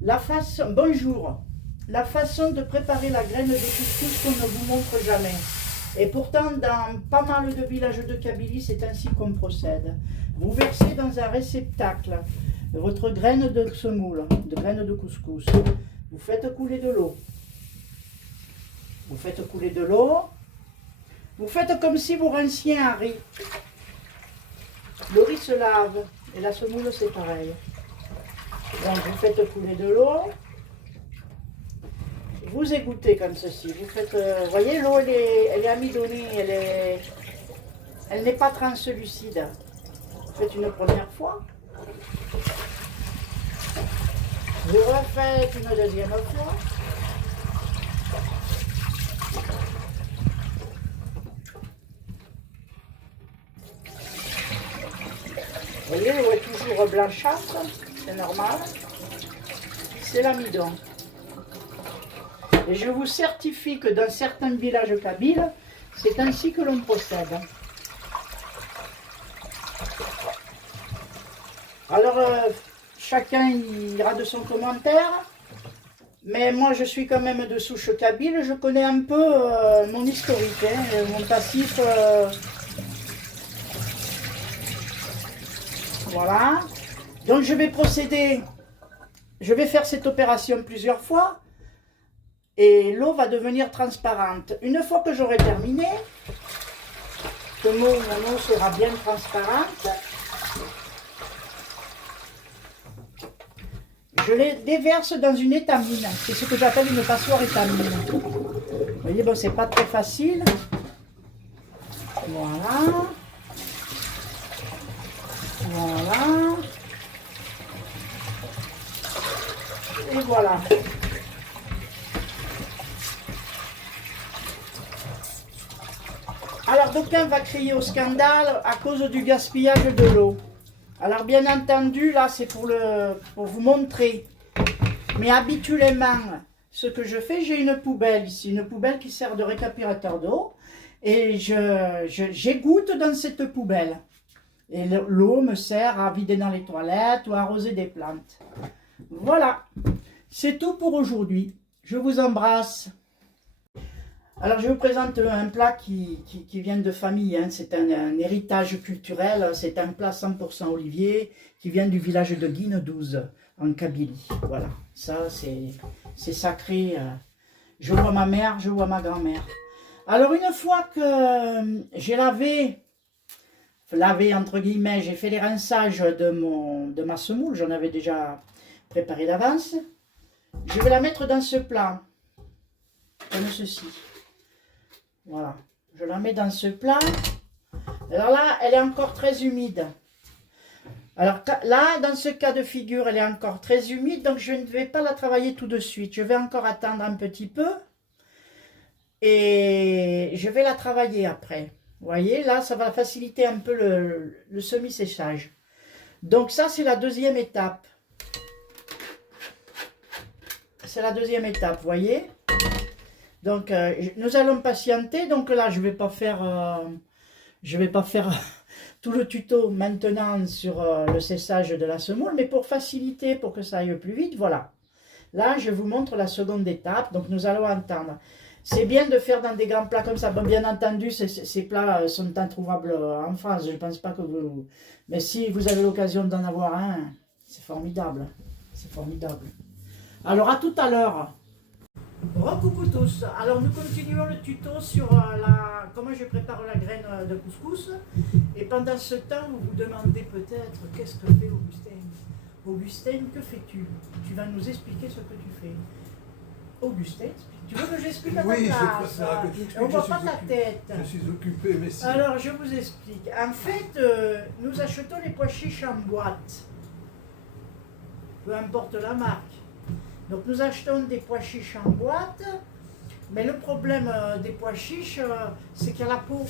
Bonjour. La façon de préparer la graine de couscous qu'on ne vous montre jamais. Et pourtant, dans pas mal de villages de Kabylie, c'est ainsi qu'on procède. Vous versez dans un réceptacle votre graine de semoule, de graine de couscous. Vous faites couler de l'eau. Vous faites couler de l'eau. Vous faites comme si vous rinciez un riz. Le riz se lave et la semoule c'est pareil. Donc vous faites couler de l'eau. Vous égouttez comme ceci. Vous faites, voyez, l'eau elle est amidonnée, elle n'est pas translucide. Vous faites une première fois. Vous refaites une deuxième fois. Vous voyez, l'eau est toujours blanchâtre, c'est normal. C'est l'amidon. Et je vous certifie que dans certains villages kabyles, c'est ainsi que l'on procède. Alors, chacun ira de son commentaire, mais moi je suis quand même de souche kabyle, je connais un peu mon historique, hein, mon passif. Voilà. Donc je vais procéder, je vais faire cette opération plusieurs fois. Et l'eau va devenir transparente. Une fois que j'aurai terminé, que mon eau sera bien transparente, je les déverse dans une étamine. C'est ce que j'appelle une passoire étamine. Vous voyez, bon, c'est pas très facile. Voilà. Voilà. Et voilà. Alors, d'aucuns va crier au scandale à cause du gaspillage de l'eau. Alors, bien entendu, là, c'est pour vous montrer. Mais habituellement, ce que je fais, j'ai une poubelle ici, une poubelle qui sert de récupérateur d'eau. Et j'égoutte dans cette poubelle. Et l'eau me sert à vider dans les toilettes ou à arroser des plantes. Voilà, c'est tout pour aujourd'hui. Je vous embrasse. Alors, je vous présente un plat qui vient de famille, hein. C'est un héritage culturel, c'est un plat 100% olivier qui vient du village de Guine-12 en Kabylie. Voilà, ça c'est sacré. Je vois ma mère, je vois ma grand-mère. Alors, une fois que j'ai lavé entre guillemets, j'ai fait les rinçages de ma semoule, j'en avais déjà préparé d'avance, je vais la mettre dans ce plat, comme ceci. Voilà, je la mets dans ce plat. Alors là, elle est encore très humide. Alors là, dans ce cas de figure, elle est encore très humide, donc je ne vais pas la travailler tout de suite. Je vais encore attendre un petit peu et je vais la travailler après. Vous voyez, là, ça va faciliter un peu le semi-séchage. Donc ça, c'est la deuxième étape. C'est la deuxième étape, vous voyez. Donc, nous allons patienter. Donc là, je vais pas faire tout le tuto maintenant sur le séchage de la semoule, mais pour faciliter, pour que ça aille plus vite, voilà. Là, je vous montre la seconde étape. Donc, nous allons entendre. C'est bien de faire dans des grands plats comme ça. Bon, bien entendu, ces plats sont introuvables en France. Je ne pense pas que vous... Mais si vous avez l'occasion d'en avoir un, c'est formidable. C'est formidable. Alors, à tout à l'heure. Recoucou tous, alors nous continuons le tuto sur comment je prépare la graine de couscous. Et pendant ce temps, vous vous demandez peut-être qu'est-ce que fait Augustin. Augustin, que fais-tu? Tu vas nous expliquer ce que tu fais. Augustin, tu veux que j'explique à ta oui, place? On ne voit pas ta tête. Je suis occupé, mais si. Alors je vous explique. En fait, nous achetons les pois chiches en boîte. Peu importe la marque. Donc nous achetons des pois chiches en boîte, mais le problème des pois chiches, c'est qu'il y a la peau.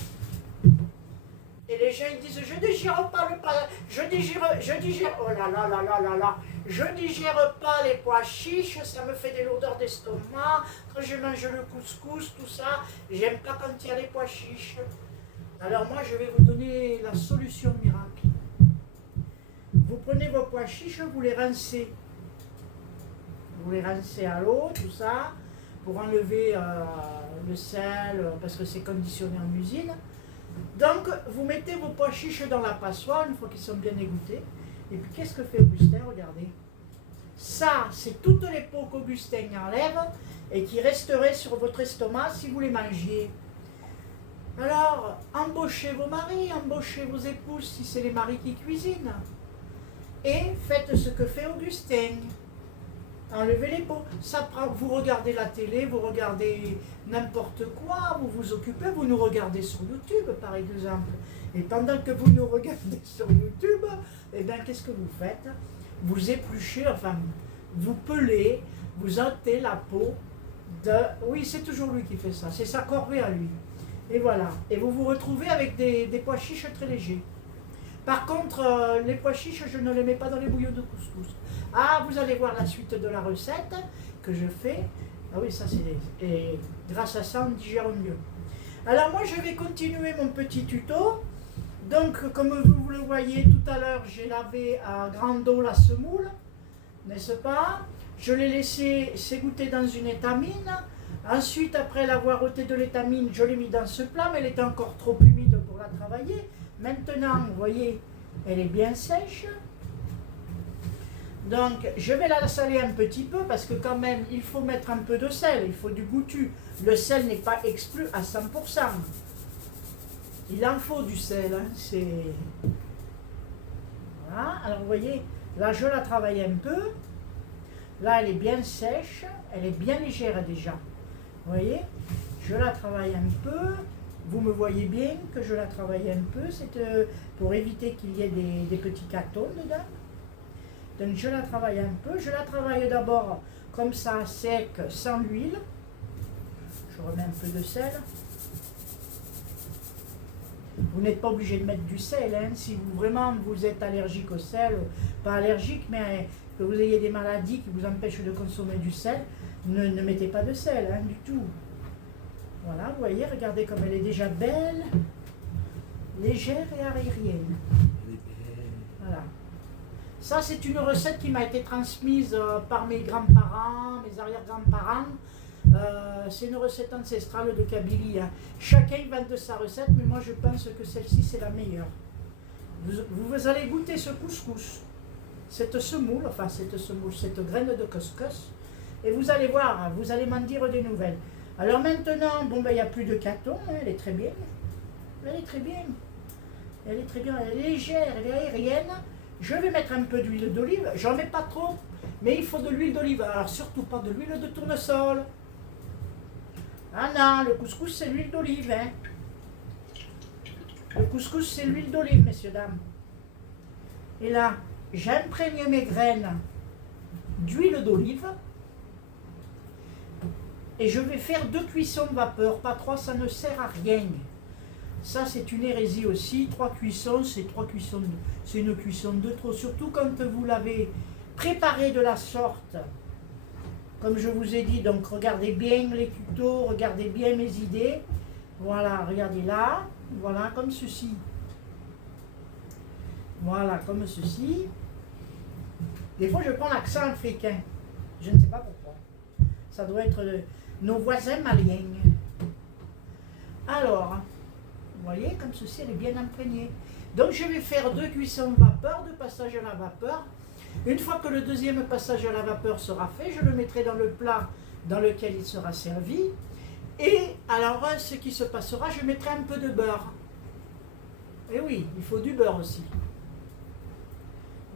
Et les gens ils disent, je digère pas le pas, je digère, oh là là là là là là, je digère pas les pois chiches, ça me fait des lourdeurs d'estomac, quand je mange le couscous, tout ça, j'aime pas quand il y a les pois chiches. Alors moi je vais vous donner la solution miracle. Vous prenez vos pois chiches, vous les rincez. Vous les rincez à l'eau, tout ça, pour enlever le sel, parce que c'est conditionné en usine. Donc, vous mettez vos pois chiches dans la passoire, une fois qu'ils sont bien égouttés. Et puis, qu'est-ce que fait Augustin? Regardez. Ça, c'est toutes les peaux qu'Augustin enlève et qui resteraient sur votre estomac si vous les mangiez. Alors, embauchez vos maris, embauchez vos épouses si c'est les maris qui cuisinent. Et faites ce que fait Augustin. Enlevez les peaux. Ça prend, vous regardez la télé, vous regardez n'importe quoi, vous vous occupez, vous nous regardez sur YouTube par exemple. Et pendant que vous nous regardez sur YouTube, eh bien qu'est-ce que vous faites? Vous épluchez, enfin, vous pelez, vous ôtez la peau de... Oui, c'est toujours lui qui fait ça, c'est sa corvée à lui. Et voilà. Et vous vous retrouvez avec des pois chiches très légers. Par contre, les pois chiches, je ne les mets pas dans les bouillons de couscous. Ah, vous allez voir la suite de la recette que je fais. Ah oui, ça c'est... Et grâce à ça, on digère mieux. Alors moi, je vais continuer mon petit tuto. Donc, comme vous le voyez tout à l'heure, j'ai lavé à grande eau la semoule, n'est-ce pas? Je l'ai laissé s'égoutter dans une étamine. Ensuite, après l'avoir ôté de l'étamine, je l'ai mis dans ce plat, mais elle était encore trop humide pour la travailler. Maintenant, vous voyez, elle est bien sèche. Donc, je vais la saler un petit peu parce que quand même, il faut mettre un peu de sel, il faut du goûtu. Le sel n'est pas exclu à 100%. Il en faut du sel, hein, c'est... Voilà, alors vous voyez, là je la travaille un peu. Là, elle est bien sèche, elle est bien légère déjà. Vous voyez, je la travaille un peu. Vous me voyez bien que je la travaille un peu, c'est pour éviter qu'il y ait des petits catons dedans. Donc je la travaille un peu. Je la travaille d'abord comme ça, sec, sans l'huile. Je remets un peu de sel. Vous n'êtes pas obligé de mettre du sel, hein, si vous, vraiment vous êtes allergique au sel, pas allergique, mais que vous ayez des maladies qui vous empêchent de consommer du sel, ne mettez pas de sel, hein, du tout. Voilà, vous voyez, regardez comme elle est déjà belle, légère et aérienne. Voilà. Ça, c'est une recette qui m'a été transmise par mes grands-parents, mes arrière-grands-parents. C'est une recette ancestrale de Kabylie. Hein. Chacun invente sa recette, mais moi je pense que celle-ci c'est la meilleure. Vous allez goûter ce couscous, cette semoule, enfin cette graine de couscous, et vous allez voir, vous allez m'en dire des nouvelles. Alors maintenant, bon ben il n'y a plus de caton, hein, elle est très bien. Elle est très bien. Elle est très bien, elle est légère, elle est aérienne. Je vais mettre un peu d'huile d'olive, j'en mets pas trop, mais il faut de l'huile d'olive. Alors surtout pas de l'huile de tournesol. Ah non, le couscous c'est l'huile d'olive. Hein. Le couscous c'est l'huile d'olive, messieurs, dames. Et là, j'imprègne mes graines d'huile d'olive. Et je vais faire 2 cuissons vapeur, pas 3, ça ne sert à rien. Ça c'est une hérésie aussi, 3 cuissons, c'est une cuisson de trop. Surtout quand vous l'avez préparé de la sorte. Comme je vous ai dit, donc regardez bien les tutos, regardez bien mes idées. Voilà, regardez là, voilà comme ceci. Voilà, comme ceci. Des fois je prends l'accent africain, je ne sais pas pourquoi. Ça doit être nos voisins maliens. Alors, vous voyez, comme ceci, elle est bien imprégnée. Donc je vais faire 2 cuissons vapeur, 2 passages à la vapeur. Une fois que le deuxième passage à la vapeur sera fait, je le mettrai dans le plat dans lequel il sera servi. Et alors, ce qui se passera, je mettrai un peu de beurre. Et oui, il faut du beurre aussi.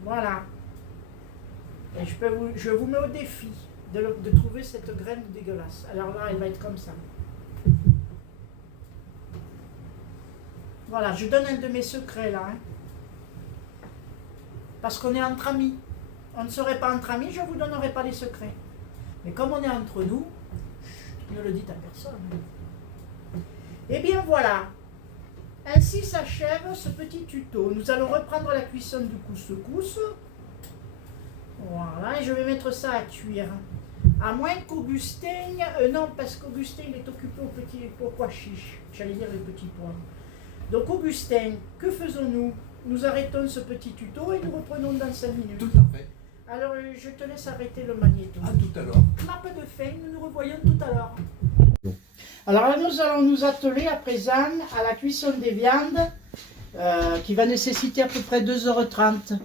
Voilà. Et je vous mets au défi de trouver cette graine dégueulasse. Alors là, elle va être comme ça. Voilà, je donne un de mes secrets là. Hein. Parce qu'on est entre amis. On ne serait pas entre amis, je ne vous donnerai pas les secrets. Mais comme on est entre nous, ne le dites à personne. Et bien voilà. Ainsi s'achève ce petit tuto. Nous allons reprendre la cuisson du couscous. Voilà, et je vais mettre ça à cuire. À moins qu'Augustin... non, parce qu'Augustin il est occupé aux pois chiches. J'allais dire les petits pois. Donc Augustin, que faisons-nous? Nous arrêtons ce petit tuto et nous reprenons dans 5 minutes. Tout à fait. Alors, je te laisse arrêter le magnéto. À tout à l'heure. Clap de fin, nous nous revoyons tout à l'heure. Alors là, nous allons nous atteler à présent à la cuisson des viandes qui va nécessiter à peu près 2h30.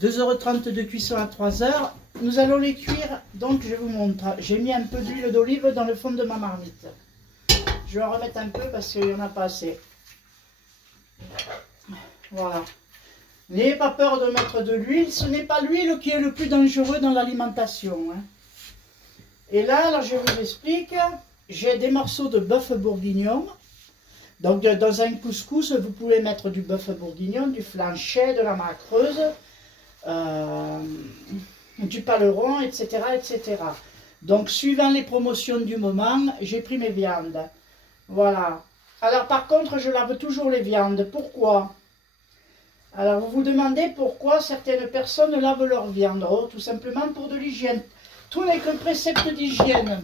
2h30 de cuisson à 3h. Nous allons les cuire, donc je vous montre. J'ai mis un peu d'huile d'olive dans le fond de ma marmite. Je vais en remettre un peu parce qu'il n'y en a pas assez. Voilà. N'ayez pas peur de mettre de l'huile. Ce n'est pas l'huile qui est le plus dangereux dans l'alimentation. Hein. Et là, alors je vous explique. J'ai des morceaux de bœuf bourguignon. Donc dans un couscous, vous pouvez mettre du bœuf bourguignon, du flanchet, de la macreuse, du paleron, etc., etc. Donc suivant les promotions du moment, j'ai pris mes viandes. Voilà. Alors par contre, je lave toujours les viandes. Pourquoi? Alors vous vous demandez pourquoi certaines personnes lavent leur viande. Oh, tout simplement pour de l'hygiène. Tout n'est que précepte d'hygiène.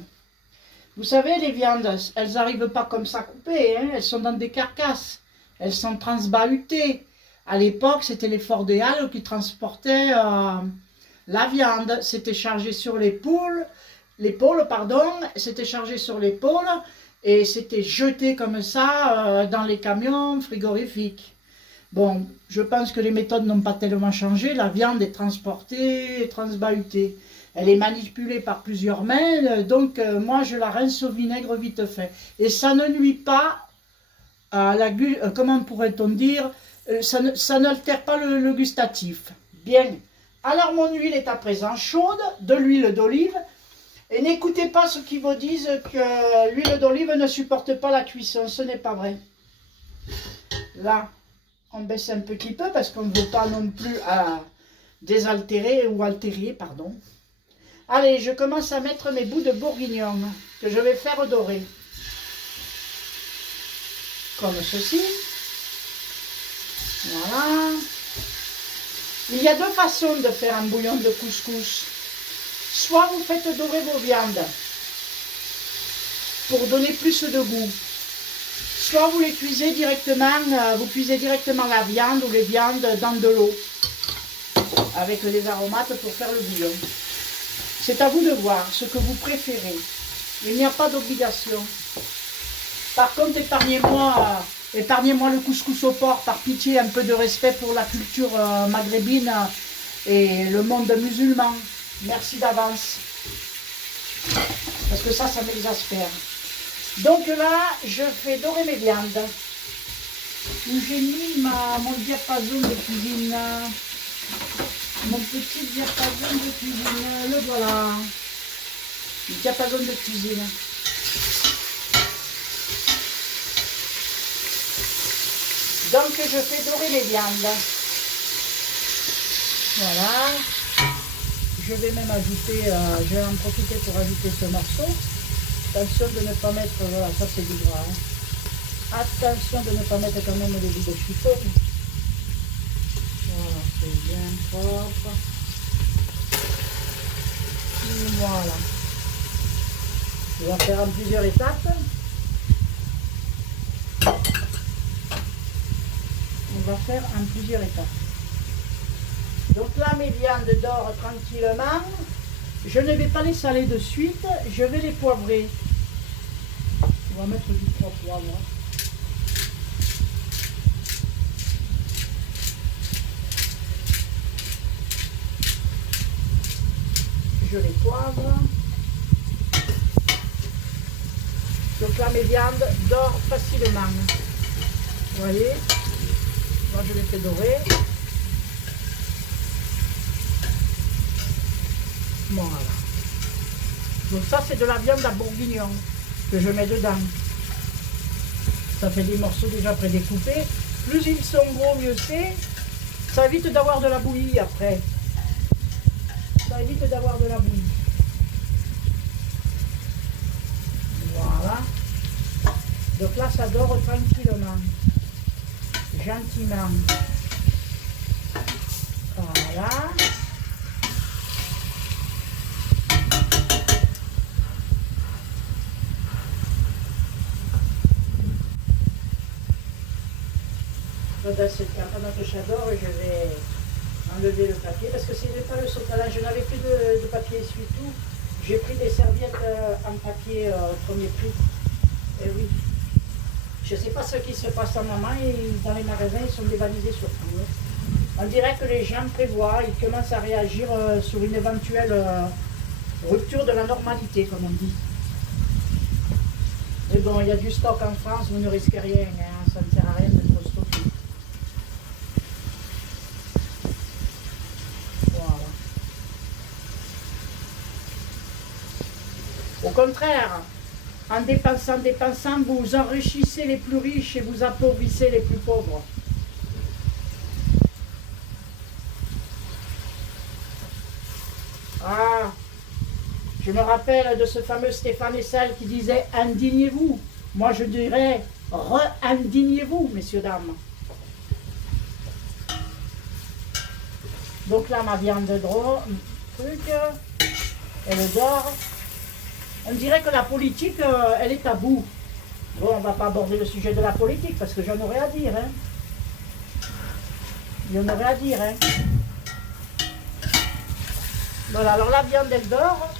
Vous savez, les viandes, elles n'arrivent pas comme ça coupées, hein, elles sont dans des carcasses, elles sont transbahutées. À l'époque, c'était les Ford des Halles qui transportaient la viande. C'était chargé sur l'épaule, c'était chargé sur l'épaule et c'était jeté comme ça dans les camions frigorifiques. Bon, je pense que les méthodes n'ont pas tellement changé, la viande est transportée, transbahutée. Elle est manipulée par plusieurs mains, donc moi je la rince au vinaigre vite fait. Et ça ne nuit pas à la comment pourrait-on dire, ça n'altère pas le gustatif. Bien, alors mon huile est à présent chaude, de l'huile d'olive. Et n'écoutez pas ceux qui vous disent que l'huile d'olive ne supporte pas la cuisson, ce n'est pas vrai. Là, on baisse un petit peu parce qu'on ne veut pas non plus désaltérer ou altérer, pardon. Allez, je commence à mettre mes bouts de bourguignon que je vais faire dorer. Comme ceci. Voilà. Il y a deux façons de faire un bouillon de couscous. Soit vous faites dorer vos viandes pour donner plus de goût. Soit vous les cuisez directement, vous cuisez directement la viande ou les viandes dans de l'eau avec les aromates pour faire le bouillon. C'est à vous de voir ce que vous préférez. Il n'y a pas d'obligation. Par contre, épargnez-moi le couscous au porc, par pitié, un peu de respect pour la culture maghrébine et le monde musulman. Merci d'avance. Parce que ça m'exaspère. Donc là, je fais dorer mes viandes. Où j'ai mis mon diapason de cuisine. Mon petit diapason de cuisine, le voilà. Le diapason de cuisine. Donc je fais dorer les viandes. Voilà. Je vais même ajouter, je vais en profiter pour ajouter ce morceau. Attention de ne pas mettre, voilà, ça c'est du gras. Hein. Attention de ne pas mettre quand même les bouts de chiffon. Voilà, c'est bien propre. Voilà. On va faire en plusieurs étapes. Donc là, mes viandes dorent tranquillement. Je ne vais pas les saler de suite, je vais les poivrer. On va mettre du poivre. Je les poivre. Donc là, mes viandes dorent facilement. Vous voyez? Moi, je les fais dorer. Voilà. Donc ça, c'est de la viande à bourguignon que je mets dedans. Ça fait des morceaux déjà prédécoupés. Plus ils sont gros, mieux c'est. Ça évite d'avoir de la bouillie après. Ça évite d'avoir de la bouillie. Voilà. Donc là, ça dort tranquillement. Gentiment. Voilà. Dans cette campagne que j'adore, je vais enlever le papier parce que c'était pas le sopalin. Je n'avais plus de papier essuie-tout. J'ai pris des serviettes en papier premier prix. Et oui. Je ne sais pas ce qui se passe en moment et dans les magasins, ils sont dévalisés sur tout. On dirait que les gens prévoient, ils commencent à réagir sur une éventuelle rupture de la normalité, comme on dit. Mais bon, il y a du stock en France, vous ne risquez rien, hein, ça ne sert à rien de trop stocker. Voilà. Au contraire, en dépensant, vous enrichissez les plus riches et vous appauvrissez les plus pauvres. Ah, je me rappelle de ce fameux Stéphane Hessel qui disait « indignez-vous ». Moi je dirais « re-indignez-vous, messieurs, dames ». Donc là, ma viande de truc, elle dort. On dirait que la politique, elle est taboue. Bon, on ne va pas aborder le sujet de la politique parce que j'en aurais à dire. Hein. J'en aurais à dire. Hein. Voilà, alors la viande, elle dort.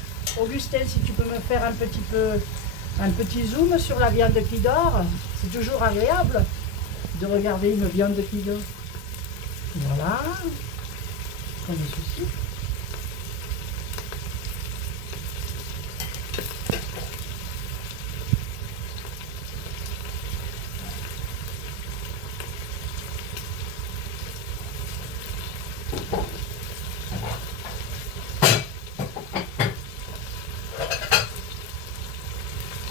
Augustin, si tu peux me faire un petit zoom sur la viande qui dort. C'est toujours agréable de regarder une viande qui dort. Voilà. Pas de souci.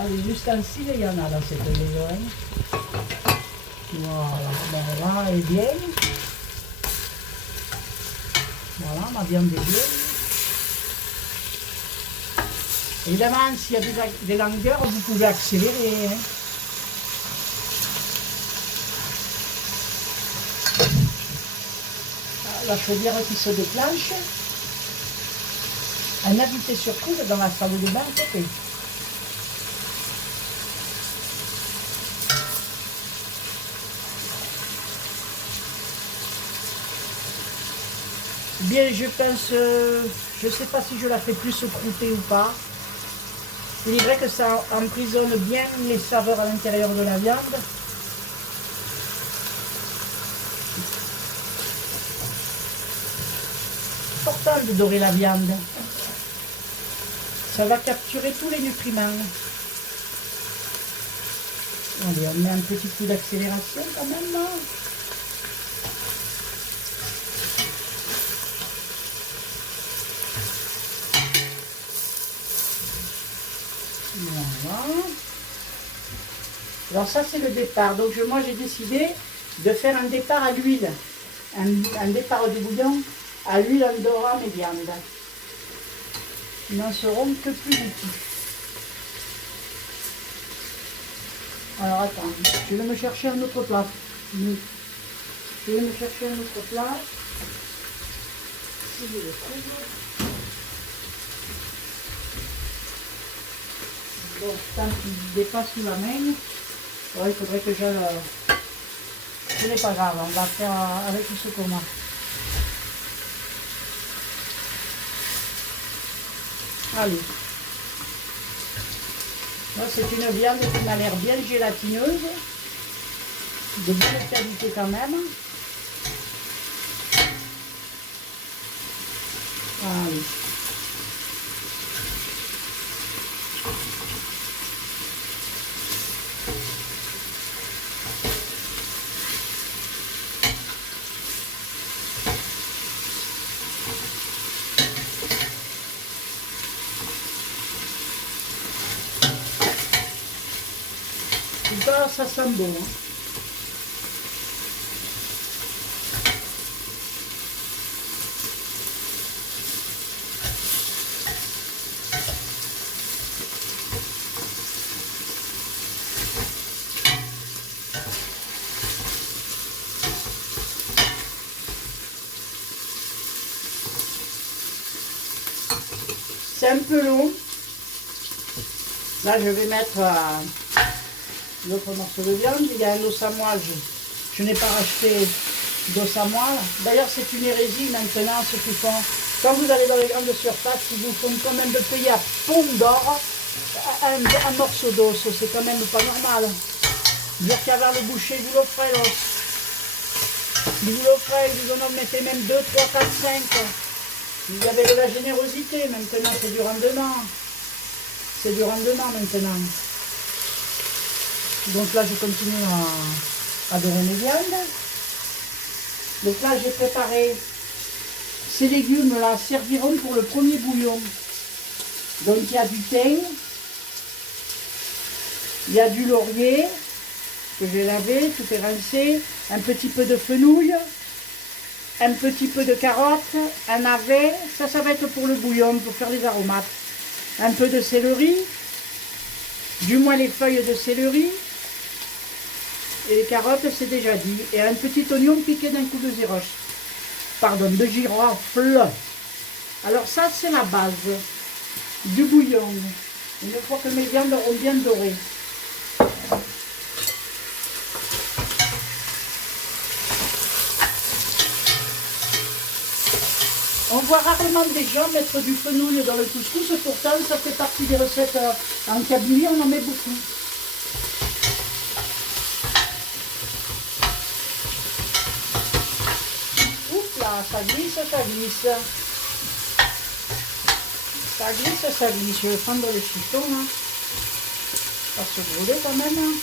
Les ustensiles, il y en a dans cette maison. Hein. Voilà, ben là, elle est bien. Voilà, ma viande est bien. Évidemment, s'il y a des longueurs, vous pouvez accélérer. Hein. La chaudière qui se déclenche. Un invité surprise dans la salle de bain à côté. Bien, je pense, je ne sais pas si je la fais plus croûter ou pas. Il est vrai que ça emprisonne bien les saveurs à l'intérieur de la viande. C'est important de dorer la viande. Ça va capturer tous les nutriments. Allez, on met un petit coup d'accélération quand même là. Voilà. Alors ça c'est le départ. Donc moi j'ai décidé de faire un départ à l'huile. Un départ du bouillon à l'huile en dorant mes viandes. Ils n'en seront que plus petits. Alors attends, je vais me chercher un autre plat. Je vais me chercher un autre plat. Si je le trouve. Bon, tant qu'il dépasse sous la main, il faudrait que je le... Ce n'est pas grave, on va faire avec ce qu'on a. Allez. Là, c'est une viande qui m'a l'air bien gélatineuse, de bonne qualité quand même. Allez. Ça sent bon. Hein. C'est un peu long. Là, je vais mettre l'autre morceau de viande. Il y a un os à moi. Je n'ai pas racheté d'os à moelle. D'ailleurs, c'est une hérésie maintenant, ceux qui font. Quand vous allez dans les grandes surfaces, ils vous font quand même de payer à pomme d'or un morceau d'os. C'est quand même pas normal. Dire qu'il y avait le boucher, vous l'offrez l'os. Vous l'offrez, vous en mettez même 2, 3, 4, 5. Vous avez de la générosité maintenant, c'est du rendement. C'est du rendement maintenant. Donc là, je continue à donner mes viandes. Donc là, j'ai préparé ces légumes-là, serviront pour le premier bouillon. Donc il y a du thym, il y a du laurier que j'ai lavé, tout est rincé, un petit peu de fenouil, un petit peu de carottes, un navet, ça va être pour le bouillon, pour faire les aromates. Un peu de céleri, du moins les feuilles de céleri, et les carottes c'est déjà dit, et un petit oignon piqué d'un coup de girofle. Alors ça c'est la base du bouillon, une fois que mes viandes auront bien doré. On voit rarement des gens mettre du fenouil dans le couscous, pourtant ça fait partie des recettes en Kabylie, on en met beaucoup. Oups là, ça glisse, ça glisse. Ça glisse, ça glisse. Je vais prendre le chiffon là. Ça va se brûler quand même.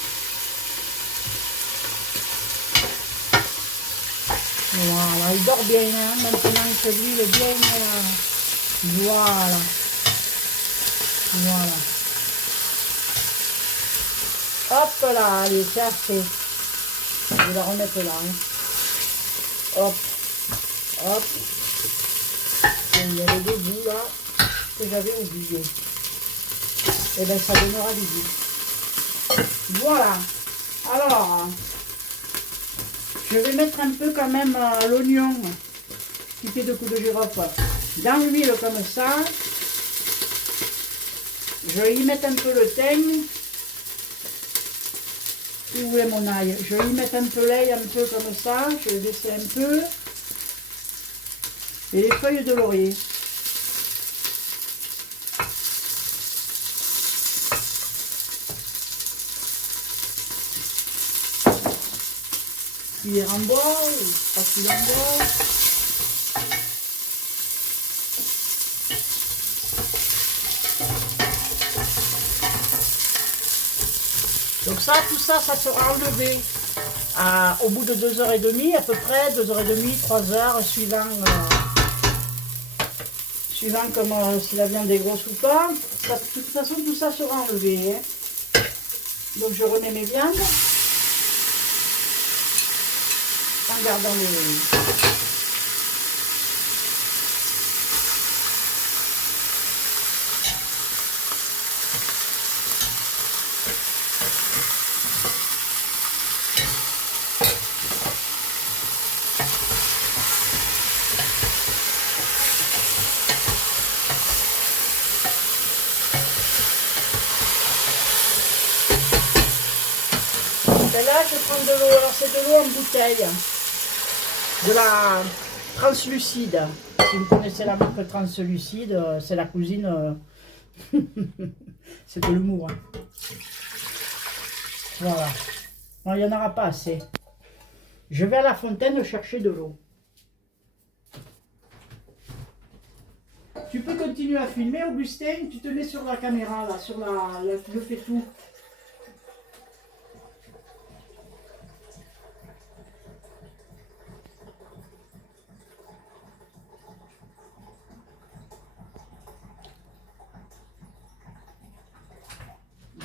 Voilà, il dort bien, hein, maintenant que l'huile est bien. Voilà. Voilà. Hop là, allez, c'est assez. Je vais la remettre là. Hein. Hop. Hop. Et il y avait des bouts là que j'avais oublié. Et bien ça donnera du goût. Voilà. Alors. Je vais mettre un peu quand même l'oignon piqué de coups de girofle dans l'huile comme ça. Je vais y mettre un peu le thym. Où est mon ail? Je vais y mettre un peu l'ail, un peu comme ça. Je vais baisser un peu. Et les feuilles de laurier. Cuillère en bois, ou spatule en bois. Donc ça, tout ça, ça sera enlevé au bout de 2h30 à peu près, 2h30, 3h, suivant comme si la viande est grosse ou pas. Ça, de toute façon, tout ça sera enlevé. Hein. Donc je remets mes viandes. En gardant les... Et là, je prends de l'eau. Alors, c'est de l'eau en bouteille. De la translucide. Si vous connaissez la marque translucide, c'est la cousine. C'est de l'humour. Hein. Voilà. Bon, il n'y en aura pas assez. Je vais à la fontaine chercher de l'eau. Tu peux continuer à filmer, Augustin. Tu te mets sur la caméra, là, sur le fais tout.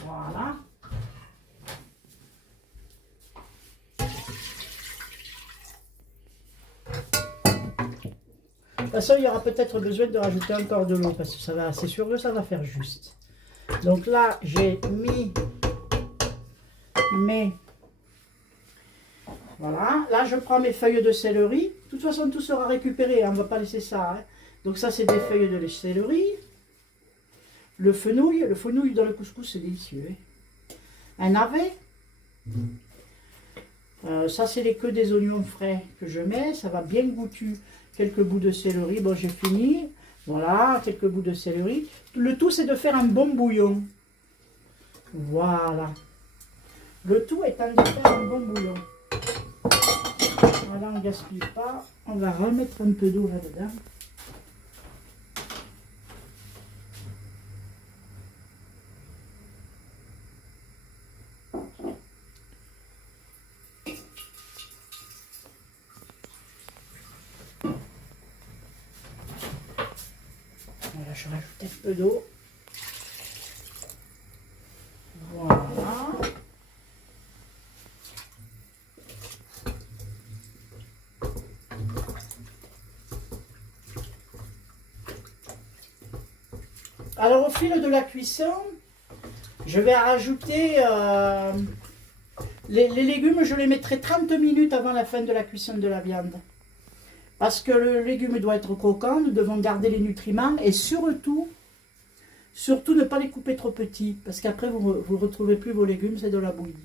Voilà. De toute façon, il y aura peut-être besoin de rajouter encore de l'eau parce que ça va, c'est sûr que ça va faire juste. Donc là, j'ai mis mes... Voilà. Là, je prends mes feuilles de céleri. De toute façon, tout sera récupéré. Hein, on ne va pas laisser ça. Hein. Donc ça, c'est des feuilles de céleri. Le fenouil dans le couscous, c'est délicieux. Hein. Un navet. Ça, c'est les queues des oignons frais que je mets. Ça va bien goûter. Quelques bouts de céleri. Bon, j'ai fini. Voilà, quelques bouts de céleri. Le tout, c'est de faire un bon bouillon. Voilà. Le tout étant de faire un bon bouillon. Voilà, on ne gaspille pas. On va remettre un peu d'eau là-dedans. Voilà, je rajoute un peu d'eau. Voilà. Alors au fil de la cuisson, je vais rajouter les légumes, je les mettrai 30 minutes avant la fin de la cuisson de la viande. Parce que le légume doit être croquant, nous devons garder les nutriments et surtout ne pas les couper trop petits. Parce qu'après vous ne retrouvez plus vos légumes, c'est de la bouillie.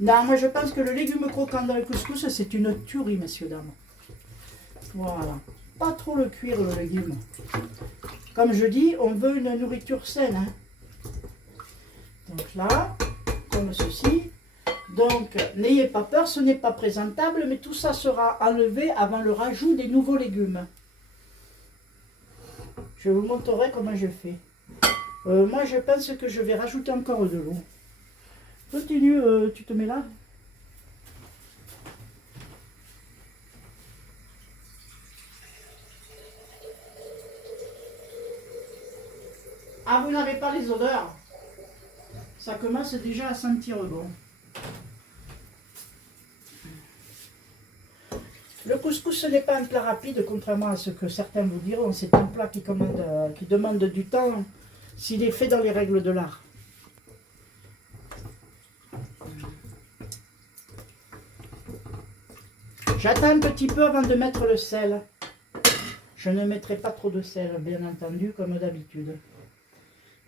Non, moi je pense que le légume croquant dans le couscous, c'est une tuerie, messieurs, dames. Voilà. Pas trop le cuire, le légume. Comme je dis, on veut une nourriture saine. Hein. Donc là, comme ceci. Donc, n'ayez pas peur, ce n'est pas présentable, mais tout ça sera enlevé avant le rajout des nouveaux légumes. Je vous montrerai comment je fais. Moi, je pense que je vais rajouter encore de l'eau. Continue, tu te mets là. Ah, vous n'avez pas les odeurs. Ça commence déjà à sentir bon. Le couscous, ce n'est pas un plat rapide, contrairement à ce que certains vous diront. C'est un plat qui demande du temps s'il est fait dans les règles de l'art. J'attends un petit peu avant de mettre le sel. Je ne mettrai pas trop de sel, bien entendu, comme d'habitude.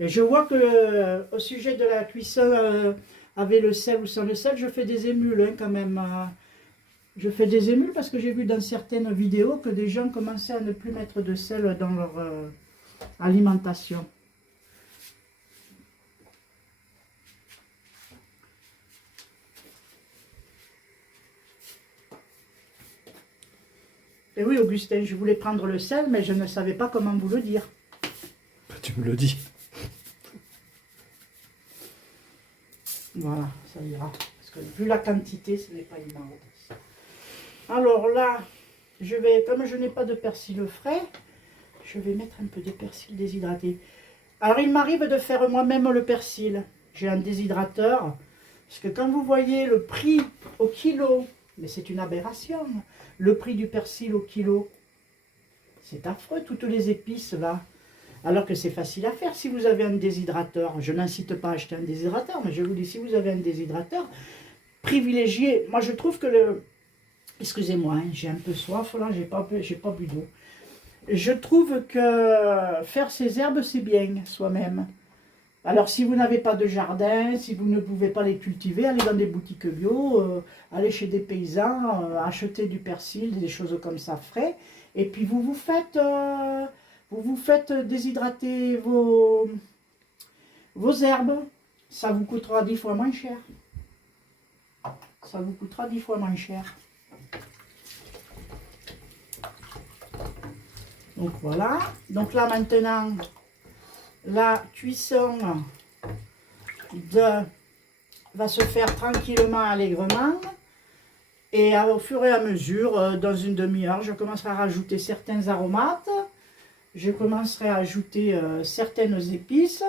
Et je vois que au sujet de la cuisson avec le sel ou sans le sel, je fais des émules hein, quand même. Je fais des émules parce que j'ai vu dans certaines vidéos que des gens commençaient à ne plus mettre de sel dans leur alimentation. Et oui, Augustin, je voulais prendre le sel, mais je ne savais pas comment vous le dire. Tu me le dis. Voilà, ça ira. Parce que vu la quantité, ce n'est pas immense. Alors là, je vais, comme je n'ai pas de persil frais, je vais mettre un peu de persil déshydraté. Alors il m'arrive de faire moi-même le persil. J'ai un déshydrateur. Parce que quand vous voyez le prix au kilo, mais c'est une aberration, le prix du persil au kilo, c'est affreux, toutes les épices là. Alors que c'est facile à faire si vous avez un déshydrateur. Je n'incite pas à acheter un déshydrateur, mais je vous dis, si vous avez un déshydrateur, privilégiez. Moi, je trouve que le... Excusez-moi, hein, j'ai un peu soif là, j'ai pas bu d'eau. Je trouve que faire ses herbes, c'est bien, soi-même. Alors, si vous n'avez pas de jardin, si vous ne pouvez pas les cultiver, allez dans des boutiques bio, allez chez des paysans, achetez du persil, des choses comme ça frais. Et puis, vous vous faites déshydrater vos herbes. Ça vous coûtera 10 fois moins cher. Ça vous coûtera 10 fois moins cher. Donc voilà. Donc là maintenant, la cuisson va se faire tranquillement, allègrement. Et au fur et à mesure, dans une demi-heure, je commencerai à rajouter certains aromates. Je commencerai à ajouter certaines épices.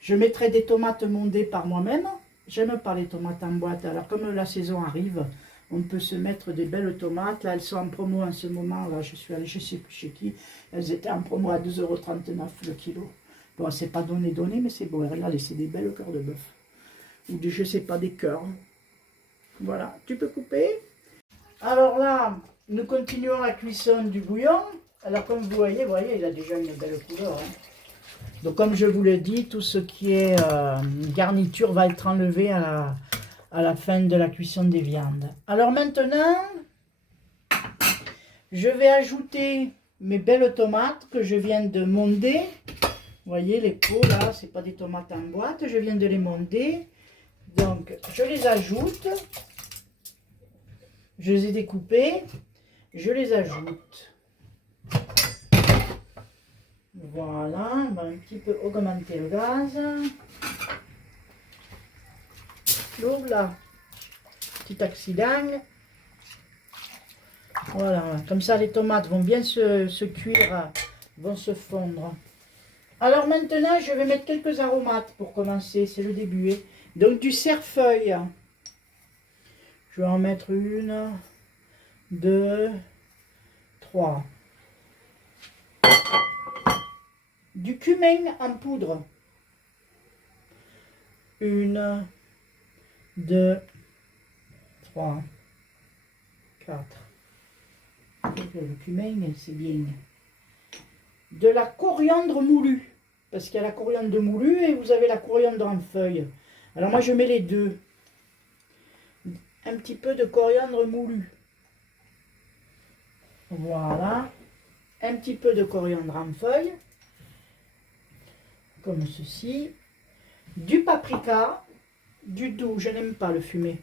Je mettrai des tomates mondées par moi-même. J'aime pas les tomates en boîte. Alors comme la saison arrive, on peut se mettre des belles tomates. Là, elles sont en promo en ce moment. Là, je suis allée, je ne sais plus chez qui. Elles étaient en promo à 2,39 € le kilo. Bon, c'est pas donné, mais c'est bon. Là, c'est des belles cœurs de bœuf. Ou des, je sais pas, des cœurs. Voilà, tu peux couper. Alors là, nous continuons la cuisson du bouillon. Alors comme vous voyez, il a déjà une belle couleur. Hein. Donc comme je vous l'ai dit, tout ce qui est garniture va être enlevé à à la fin de la cuisson des viandes. Alors maintenant, je vais ajouter mes belles tomates que je viens de monder. Vous voyez les pots là, c'est pas des tomates en boîte, je viens de les monder. Donc je les ajoute. Je les ai découpées. Je les ajoute. Voilà, on va un petit peu augmenter le gaz. Donc là, petit accident. Voilà, comme ça les tomates vont bien se cuire, vont se fondre. Alors maintenant, je vais mettre quelques aromates pour commencer, c'est le début. Donc du cerfeuil. Je vais en mettre 1, 2, 3. Du cumin en poudre. 1, 2, 3, 4. Le cumin, c'est bien. De la coriandre moulue. Parce qu'il y a la coriandre moulue et vous avez la coriandre en feuille. Alors moi, je mets les deux. Un petit peu de coriandre moulue. Voilà. Un petit peu de coriandre en feuille. Comme ceci. Du paprika. Du doux. Je n'aime pas le fumé.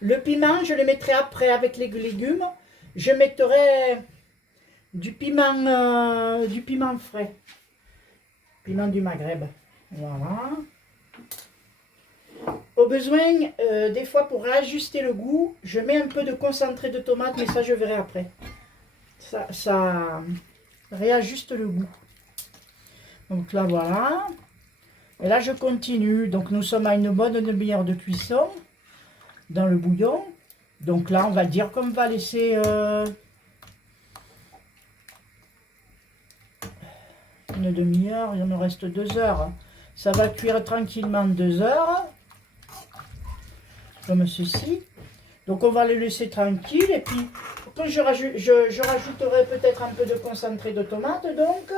Le piment, je le mettrai après avec les légumes. Je mettrai du piment frais. Piment du Maghreb. Voilà. Au besoin, des fois pour réajuster le goût, je mets un peu de concentré de tomate, mais ça je verrai après. Ça réajuste le goût. Donc là voilà. Et là je continue. Donc nous sommes à une bonne demi-heure de cuisson dans le bouillon. Donc là on va dire qu'on va laisser une demi-heure, il me reste 2 heures. Ça va cuire tranquillement 2 heures. Comme ceci. Donc on va le laisser tranquille. Et puis quand je rajouterai peut-être un peu de concentré de tomate. Donc,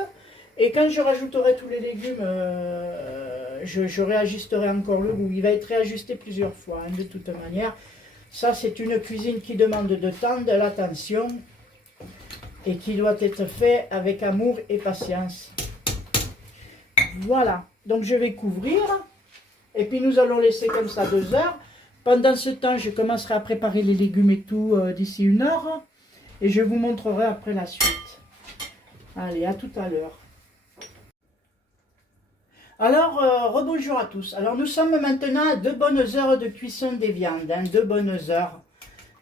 et quand je rajouterai tous les légumes, je réajusterai encore le goût. Il va être réajusté plusieurs fois, hein, de toute manière. Ça, c'est une cuisine qui demande de temps, de l'attention. Et qui doit être fait avec amour et patience. Voilà. Donc je vais couvrir. Et puis nous allons laisser comme ça 2 heures. Pendant ce temps, je commencerai à préparer les légumes et tout d'ici 1 heure. Et je vous montrerai après la suite. Allez, à tout à l'heure. Alors, rebonjour à tous. Alors, nous sommes maintenant à 2 bonnes heures de cuisson des viandes. 2 bonnes heures.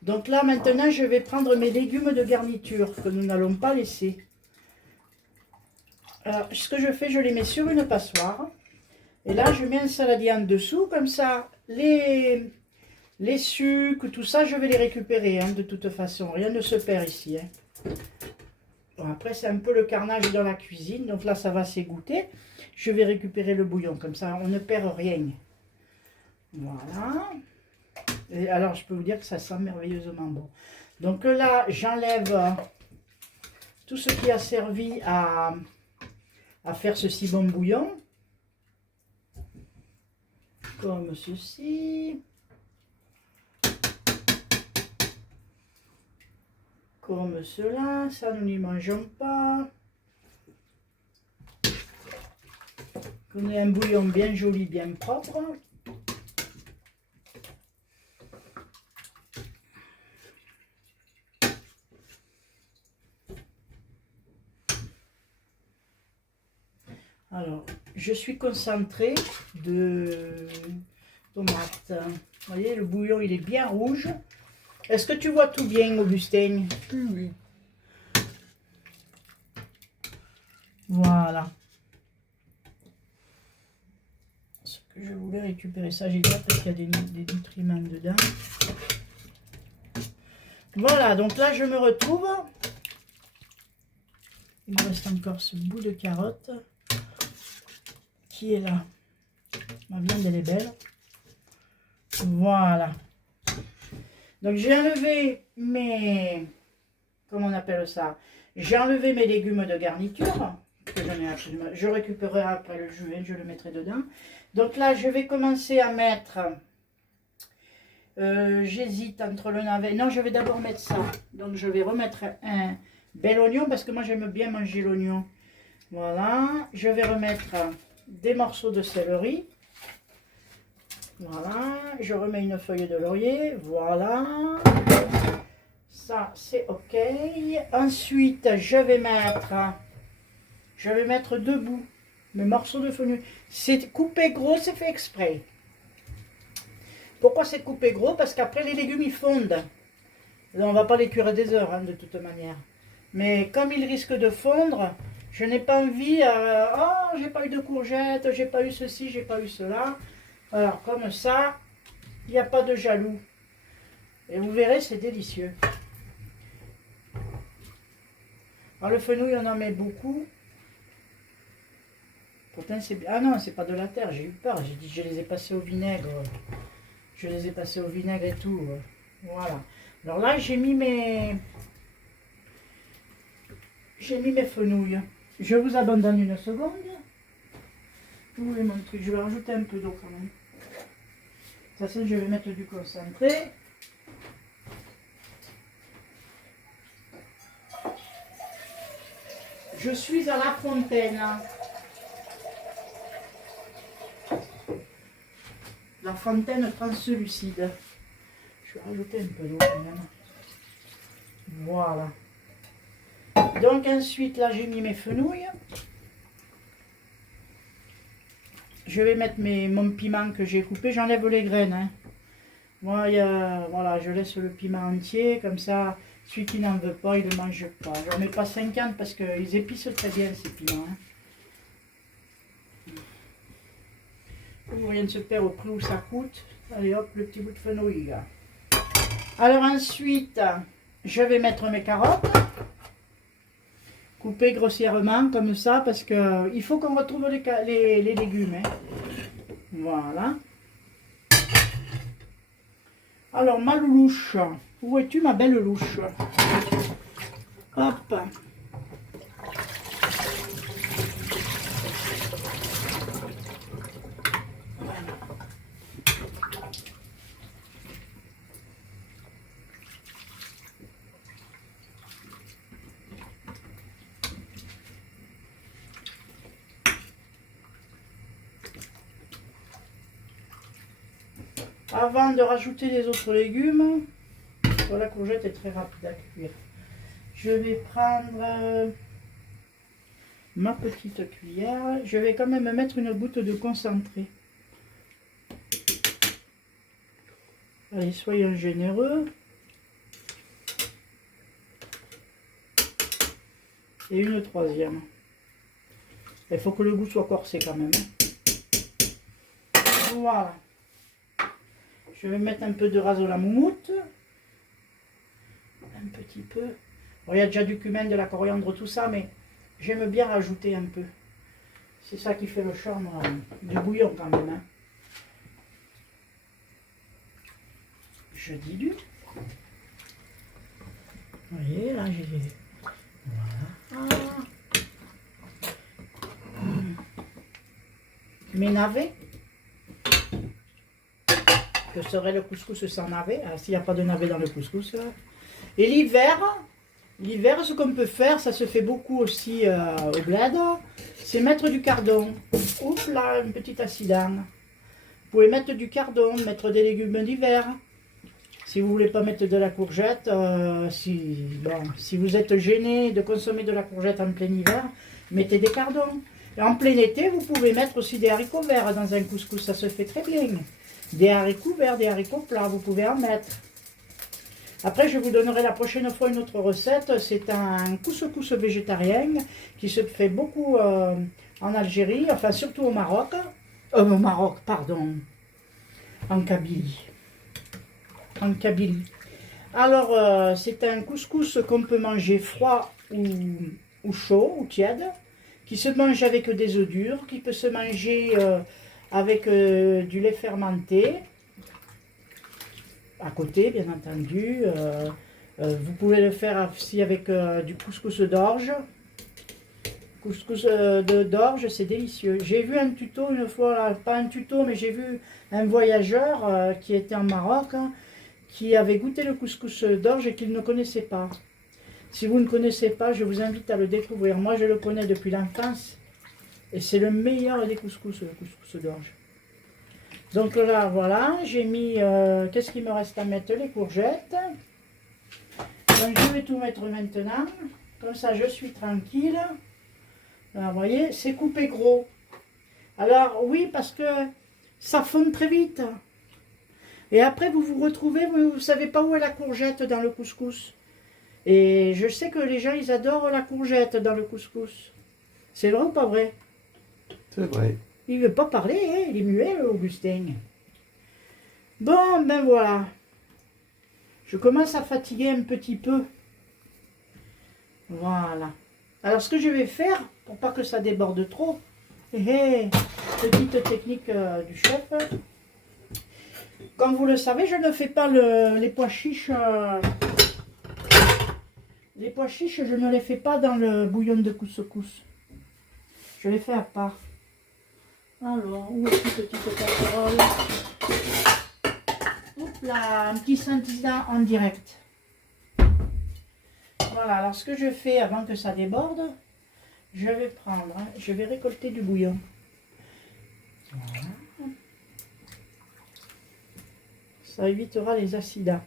Donc là, maintenant, je vais prendre mes légumes de garniture que nous n'allons pas laisser. Alors, ce que je fais, je les mets sur une passoire. Et là, je mets un saladier en dessous. Comme ça, les sucres, tout ça, je vais les récupérer, hein, de toute façon. Rien ne se perd ici. Hein. Bon, après, c'est un peu le carnage dans la cuisine. Donc là, ça va s'égoutter. Je vais récupérer le bouillon. Comme ça, on ne perd rien. Voilà. Et alors, je peux vous dire que ça sent merveilleusement bon. Donc là, j'enlève tout ce qui a servi à faire ce si bon bouillon. Comme ceci. Comme cela, ça nous n'y mangeons pas. On ait un bouillon bien joli, bien propre. Alors, je suis concentrée de tomates. Vous voyez, le bouillon, il est bien rouge. Est-ce que tu vois tout bien, Augustin? Oui. Voilà. Ce que je voulais récupérer, ça j'ai déjà parce qu'il y a des nutriments dedans. Voilà, donc là je me retrouve. Il me reste encore ce bout de carotte qui est là. Ma viande elle est belle. Voilà. Donc j'ai enlevé mes... Comment on appelle ça? J'ai enlevé mes légumes de garniture que j'en ai absolument. Je récupérerai après le jus, hein, je le mettrai dedans. Donc là, je vais commencer à mettre. J'hésite entre le navet. Non, je vais d'abord mettre ça. Donc je vais remettre un bel oignon parce que moi j'aime bien manger l'oignon. Voilà. Je vais remettre des morceaux de céleri. Voilà. Je remets une feuille de laurier. Voilà. Ça, c'est ok. Ensuite, je vais mettre debout mes morceaux de fenouil. C'est coupé gros, c'est fait exprès. Pourquoi c'est coupé gros? Parce qu'après, les légumes, ils fondent. On ne va pas les cuire des heures, hein, de toute manière. Mais comme ils risquent de fondre, je n'ai pas envie... oh, j'ai pas eu de courgettes, j'ai pas eu ceci, j'ai pas eu cela. Alors, comme ça, il n'y a pas de jaloux. Et vous verrez, c'est délicieux. Alors, le fenouil, on en met beaucoup. Pourtant, c'est bien. Ah non, c'est pas de la terre, j'ai eu peur. J'ai dit, je les ai passés au vinaigre. Je les ai passés au vinaigre et tout. Voilà. Alors là, j'ai mis mes fenouils. Je vous abandonne une seconde. Où est mon truc? Je vais rajouter un peu d'eau quand même. De toute façon, je vais mettre du concentré. Je suis à la fontaine. La fontaine translucide. Je vais rajouter un peu d'eau quand même. Voilà. Donc ensuite, là, j'ai mis mes fenouils. Je vais mettre mon piment que j'ai coupé. J'enlève les graines. Hein. Moi, voilà, je laisse le piment entier. Comme ça, celui qui n'en veut pas, il ne le mange pas. Je n'en mets pas 50 parce qu'ils épicent très bien ces piments. Hein. Pour rien de se perdre au prix où ça coûte. Allez hop, le petit bout de fenouil. Là. Alors ensuite, je vais mettre mes carottes. Coupées grossièrement comme ça parce que il faut qu'on retrouve les légumes. Hein. Voilà. Alors ma louche, où es-tu ma belle louche? Hop. Avant de rajouter les autres légumes, la courgette est très rapide à cuire. Je vais prendre ma petite cuillère. Je vais quand même mettre une goutte de concentré. Allez, soyons généreux. Et une troisième. Il faut que le goût soit corsé quand même. Voilà. Je vais mettre un peu de rasola moumoute. Un petit peu. Bon, il y a déjà du cumin, de la coriandre, tout ça, mais j'aime bien rajouter un peu. C'est ça qui fait le charme du bouillon quand même. Hein. Je dilue. Vous voyez, là, j'ai... Voilà. Mes navets. Que serait le couscous sans navet, s'il n'y a pas de navet dans le couscous. Et l'hiver, ce qu'on peut faire, ça se fait beaucoup aussi au bled, c'est mettre du cardon. Oups là, un petit accident. Vous pouvez mettre du cardon, mettre des légumes d'hiver. Si vous ne voulez pas mettre de la courgette, si vous êtes gêné de consommer de la courgette en plein hiver, mettez des cardons. Et en plein été, vous pouvez mettre aussi des haricots verts dans un couscous, ça se fait très bien. Des haricots verts, des haricots plats, vous pouvez en mettre. Après, je vous donnerai la prochaine fois une autre recette. C'est un couscous végétarien qui se fait beaucoup en Algérie, enfin surtout au Maroc. Au Maroc, pardon. En Kabylie. En Kabylie. Alors, c'est un couscous qu'on peut manger froid ou chaud, ou tiède, qui se mange avec des œufs durs, qui peut se manger... avec du lait fermenté, à côté bien entendu. Vous pouvez le faire aussi avec du couscous d'orge, Couscous d'orge, c'est délicieux. J'ai vu un tuto une fois, là, pas un tuto, mais j'ai vu un voyageur qui était en Maroc, hein, qui avait goûté le couscous d'orge et qu'il ne connaissait pas. Si vous ne connaissez pas, je vous invite à le découvrir. Moi, je le connais depuis l'enfance et c'est le meilleur des couscous, le couscous d'orge. Donc là, voilà, j'ai mis, qu'est-ce qu'il me reste à mettre? Les courgettes. Donc je vais tout mettre maintenant, comme ça je suis tranquille. Là, vous voyez, c'est coupé gros. Alors oui, parce que ça fond très vite. Et après vous vous retrouvez, vous ne savez pas où est la courgette dans le couscous. Et je sais que les gens, ils adorent la courgette dans le couscous. C'est vrai ou pas vrai? C'est vrai. Il ne veut pas parler, hein, il est muet, Augustin. Bon, ben voilà. Je commence à fatiguer un petit peu. Voilà. Alors, ce que je vais faire, pour pas que ça déborde trop, petite technique du chef. Comme vous le savez, je ne fais pas les pois chiches. Les pois chiches, je ne les fais pas dans le bouillon de couscous. Je les fais à part. Alors, où est cette petite casserole? Oups là, un petit scintillant en direct. Voilà, alors ce que je fais avant que ça déborde, je vais prendre, je vais récolter du bouillon. Voilà. Ça évitera les accidents.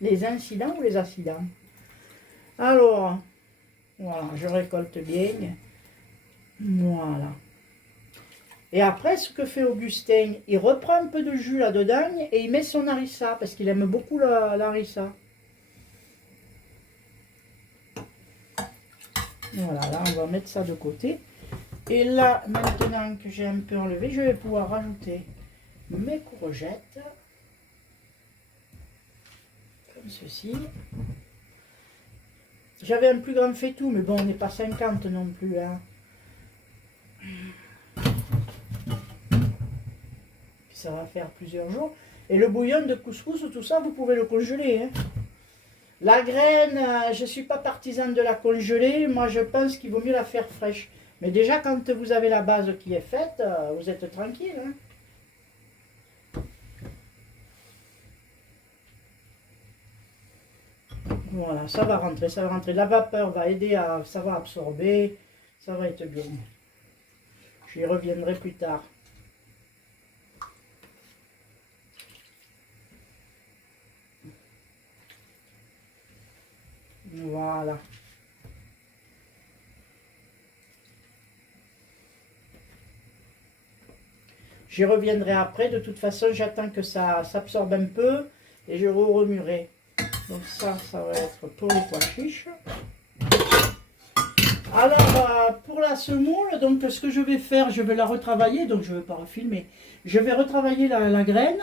Les incidents ou les accidents? Alors, voilà, je récolte bien. Voilà. Et après, ce que fait Augustin, il reprend un peu de jus là-dedans et il met son harissa, parce qu'il aime beaucoup la harissa. Voilà, là, on va mettre ça de côté. Et là, maintenant que j'ai un peu enlevé, je vais pouvoir rajouter mes courgettes. Comme ceci. J'avais un plus grand faitout, mais bon, on n'est pas 50 non plus, hein. Ça va faire plusieurs jours. Et le bouillon de couscous, tout ça, vous pouvez le congeler, hein. La graine, je ne suis pas partisane de la congeler. Moi, je pense qu'il vaut mieux la faire fraîche. Mais déjà, quand vous avez la base qui est faite, vous êtes tranquille, hein. Voilà, ça va rentrer, ça va rentrer. La vapeur va aider à... Ça va absorber. Ça va être bien. J'y reviendrai plus tard. Voilà. J'y reviendrai après. De toute façon, j'attends que ça s'absorbe un peu et je remuerai. Donc ça va être pour les pois chiches. Alors, pour la semoule, donc ce que je vais faire, je vais la retravailler. Donc, je ne vais pas refilmer. Je vais retravailler la graine.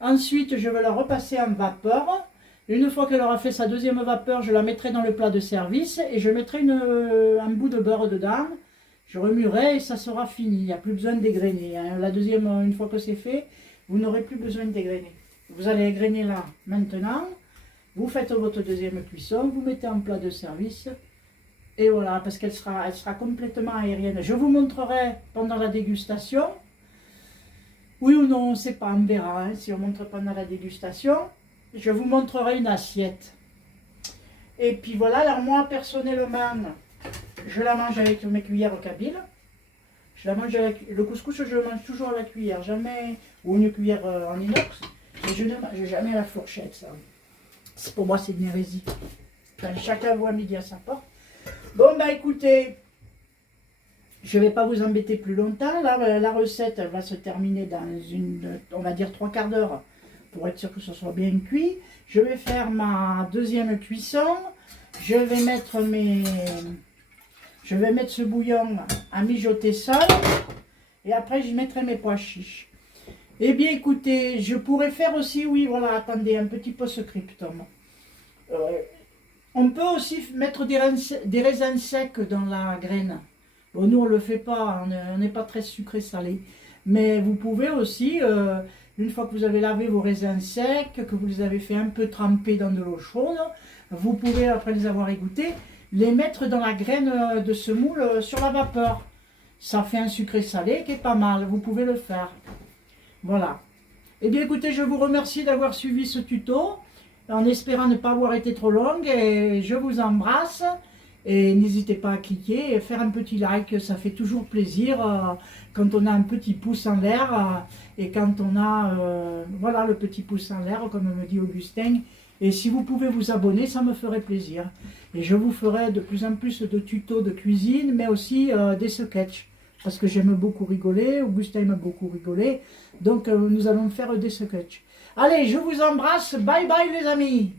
Ensuite, je vais la repasser en vapeur. Une fois qu'elle aura fait sa deuxième vapeur, je la mettrai dans le plat de service et je mettrai un bout de beurre dedans. Je remuerai et ça sera fini. Il n'y a plus besoin d'égrener, hein. La deuxième, une fois que c'est fait, vous n'aurez plus besoin d'égrener. Vous allez égrener là maintenant. Vous faites votre deuxième cuisson, vous mettez en plat de service. Et voilà, parce qu'elle sera complètement aérienne. Je vous montrerai pendant la dégustation. Oui ou non, on ne sait pas, on verra, hein, si on montre pendant la dégustation. Je vous montrerai une assiette. Et puis voilà, alors moi personnellement, je la mange avec mes cuillères kabyles. Je la mange avec le couscous, je le mange toujours à la cuillère, jamais, ou une cuillère en inox. Mais je ne mange jamais à la fourchette, ça. Pour moi, c'est une hérésie. Enfin, chacun voit midi à sa porte. Bon, bah écoutez, je ne vais pas vous embêter plus longtemps. Là, la recette, elle va se terminer dans on va dire 3/4 d'heure. Pour être sûr que ce soit bien cuit. Je vais faire ma deuxième cuisson. Je vais mettre ce bouillon à mijoter seul. Et après, je mettrai mes pois chiches. Eh bien, écoutez, je pourrais faire aussi, oui, voilà, attendez, un petit post-scriptum. On peut aussi mettre des raisins secs dans la graine. Bon, nous, on ne le fait pas, on n'est pas très sucré-salé. Mais vous pouvez aussi... une fois que vous avez lavé vos raisins secs, que vous les avez fait un peu tremper dans de l'eau chaude, vous pouvez, après les avoir égouttés, les mettre dans la graine de semoule sur la vapeur. Ça fait un sucré salé qui est pas mal, vous pouvez le faire. Voilà. Eh bien écoutez, je vous remercie d'avoir suivi ce tuto, en espérant ne pas avoir été trop longue, et je vous embrasse. Et n'hésitez pas à cliquer et faire un petit like, ça fait toujours plaisir quand on a un petit pouce en l'air et quand on a voilà, le petit pouce en l'air, comme me dit Augustin. Et si vous pouvez vous abonner, ça me ferait plaisir. Et je vous ferai de plus en plus de tutos de cuisine, mais aussi des sketchs. Parce que j'aime beaucoup rigoler, Augustin aime beaucoup rigoler. Donc nous allons faire des sketchs. Allez, je vous embrasse, bye bye les amis!